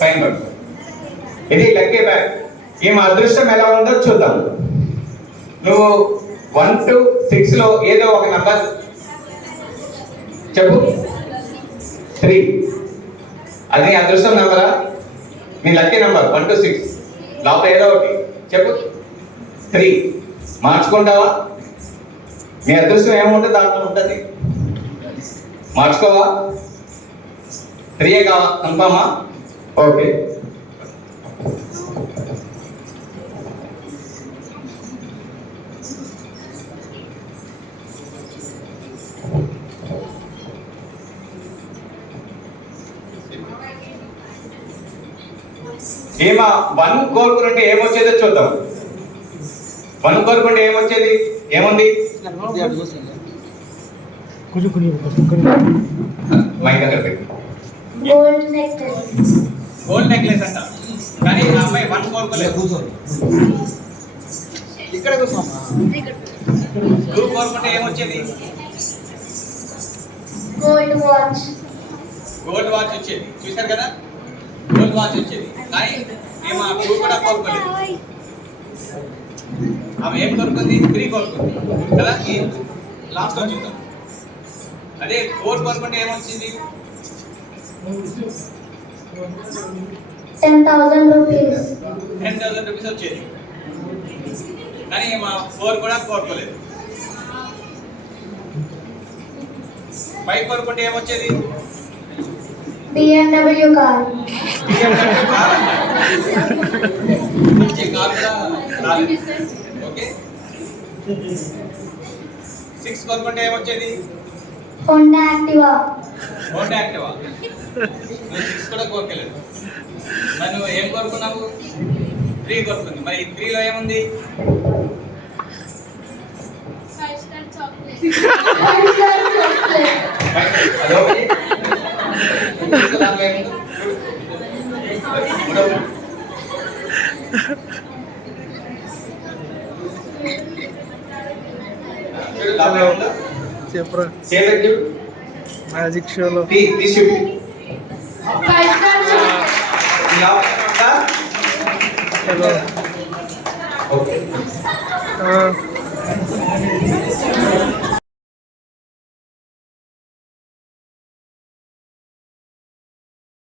Fine పడు. ఇది lucky bag. ఈమె అదృష్టం ఎలా ఉందో చూద్దాం. నువ్వు 1 to 6 లో ఏదో ఒక నంబర్ చెప్పు. 3. అది నీ అదృష్టం నంబరా? నీ లక్కీ నంబర్ 1 to 6 లోపల ఏదో ఒకటి చెప్పు. 3 మార్చుకుంటావా? నీ అదృష్టం ఏముంటుంది దాంట్లో ఉంటుంది, మార్చుకోవా? 3 కావా? కన్ఫామా? ఓకే. ఏమా 1 కోరుకుంటే ఏమొచ్చేదో చూద్దాం. 1 కోరుకుంటే ఏమొచ్చేది? ఏముంది? మైక్ దగ్గర పెట్టు. Gold necklace. గోల్డ్ నెక్లెస్ అంట. కానీ ఆ అమ్మాయి 1 కోరుకోలేదు. ఇక్కడ కూర్చోమ్మా. 2 కోరుకుంటే ఏమొచ్చేది? Gold watch. గోల్డ్ వాచ్ వచ్చేది. చూశారు కదా, గోల్డ్ వాచ్ వచ్చేది. కానీ మేము ఆ 2 కూడా కోరుకోలేదు. ఆమె ఏం కోరుకుంది? 3 కోరుకుంది కదా. లాస్ట్ లో చూద్దాం. అదే 4 కోరుకుంటే ఏమొచ్చింది? 10,000 rupees. 10,000 రూపీస్ వచ్చేది. కానీ మా 4 కూడా కోరుకోలేదు. 5 కోరుకుంటే ఏమొచ్చేది? BMW car. ఓకే. 6 కోరుకుంటే ఏమొచ్చేది? Honda Activa. Honda Activa. నువ్వు 6 కూడా కోరుకోలేదు. మరి నువ్వు ఏం కోరుకున్నావు? 3 కోరుకుంది. మరి 3 లో ఏముంది? 5-star chocolate. అదొకటి. దాంట్లో ఏముంది? చెప్పరా చూడు. మ్యాజిక్ షోలో తీసి 5-star chocolate. Hello okay.